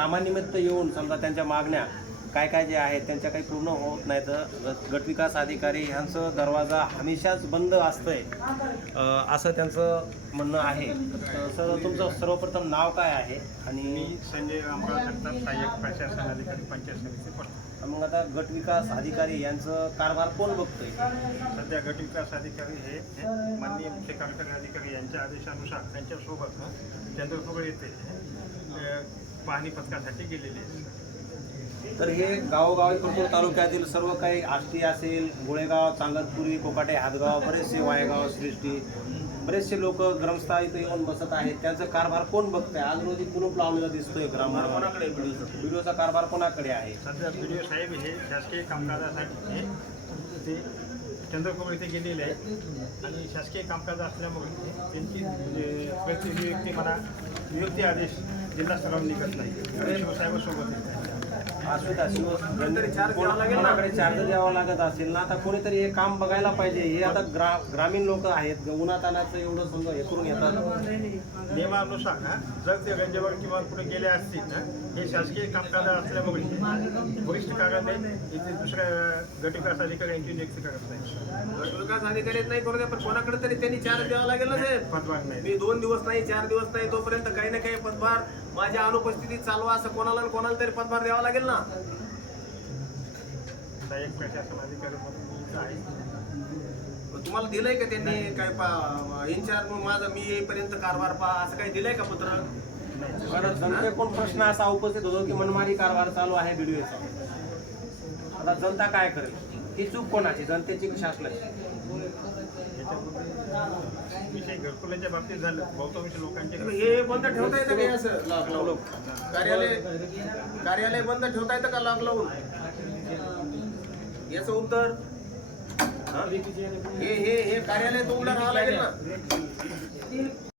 कामानिमित्त येऊन समजा त्यांच्या मागण्या काय काय जे आहेत त्यांच्या काही पूर्ण होत नाही तर गटविकास अधिकारी ह्यांचं दरवाजा हमेशाच बंद असतंय असं त्यांचं म्हणणं आहे. सर तुमचं सर्वप्रथम नाव काय आहे? आणि मी संजय रामराव जगताप, सहाय्यक प्रशासन अधिकारी, पंचायत समिती पट. मग आता गटविकास अधिकारी यांचं कारभार कोण बघतोय? सध्या गटविकास अधिकारी हे माननीय मुख्य कार्यकारी अधिकारी यांच्या आदेशानुसार त्यांच्यासोबत चंद्रपूर येथे पाहणी पथकासाठी गेलेले आहेत. तर हे गावोगावी कोल्हापूर तालुक्यातील सर्व काही आष्टी असेल, गोळेगाव, चांगतपुरी, कोकाटे, हातगाव, बरेचसे वायगाव, श्रेष्ठी बरेचसे लोक ग्रामस्था इथे येऊन बसत आहेत. त्यांचा कारभार कोण बघतंय? आज रोजी कुलूप लावलेला दिसतोय. कोणाकडे बीडीओचा कारभार कोणाकडे आहे? सध्या बीडीओ साहेब हे शासकीय कामकाजासाठी ते चंद्रपूर येथे गेलेले आहेत आणि शासकीय कामकाज असल्यामुळे त्यांची म्हणजे प्रतिनियुक्ती म्हणा नियुक्ती आदेश जिल्हा स्तरावर निघत नाही. शिवसाहेबांसोबत कोणाकडे चार्ज द्यावा लागत असेल ना, आता कोणीतरी हे काम बघायला पाहिजे. हे आता ग्रामीण लोक आहेत, उन्हातानाचं एवढं समजा हे करून घेतात. नियमानुसार ना जर ते रंजेवर किंवा कुठे गेले असतील ना, हे शासकीय कामकाज असल्यामुळे वरिष्ठ कार्यालय इथे दुसऱ्या गटविकास अधिकारी यांची नियुक्ती करत नाही. गटविकास अधिकारी नाही करू द्या, पण कोणाकडे तरी त्यांनी चार्ज द्यावा लागेल ना. ते पदभार नाही. मी 2 दिवस नाही 4 दिवस नाही तोपर्यंत काही ना काही पदभार माझ्या अनुपस्थितीत चालवा, असं कोणाला तरी पदभार द्यावा लागेल ना. सहाय्यक प्रशासन अधिकारी आहे. तुम्हाला दिलंय का त्यांनी काय इन्चार्ज माझं मी येईपर्यंत कारभार पहा असं काही दिलंय का पत्र? जनतेकडून प्रश्न असा उपस्थित होतो की मनमानी कारभार चालू आहे बीडीओचा. आता जनता काय करेल? ही चूक कोणाची, जनतेची की शासनाची? विषय घरकुलाच्या बाबतीत झालं बहुतांश लोकांचे हे बंद ठेवता येतं का? असं लॉक लावून कार्यालय बंद ठेवता येतं का लॉक लावून? याचं उत्तर हे कार्यालय तो उघडं राहावं लागेल ना.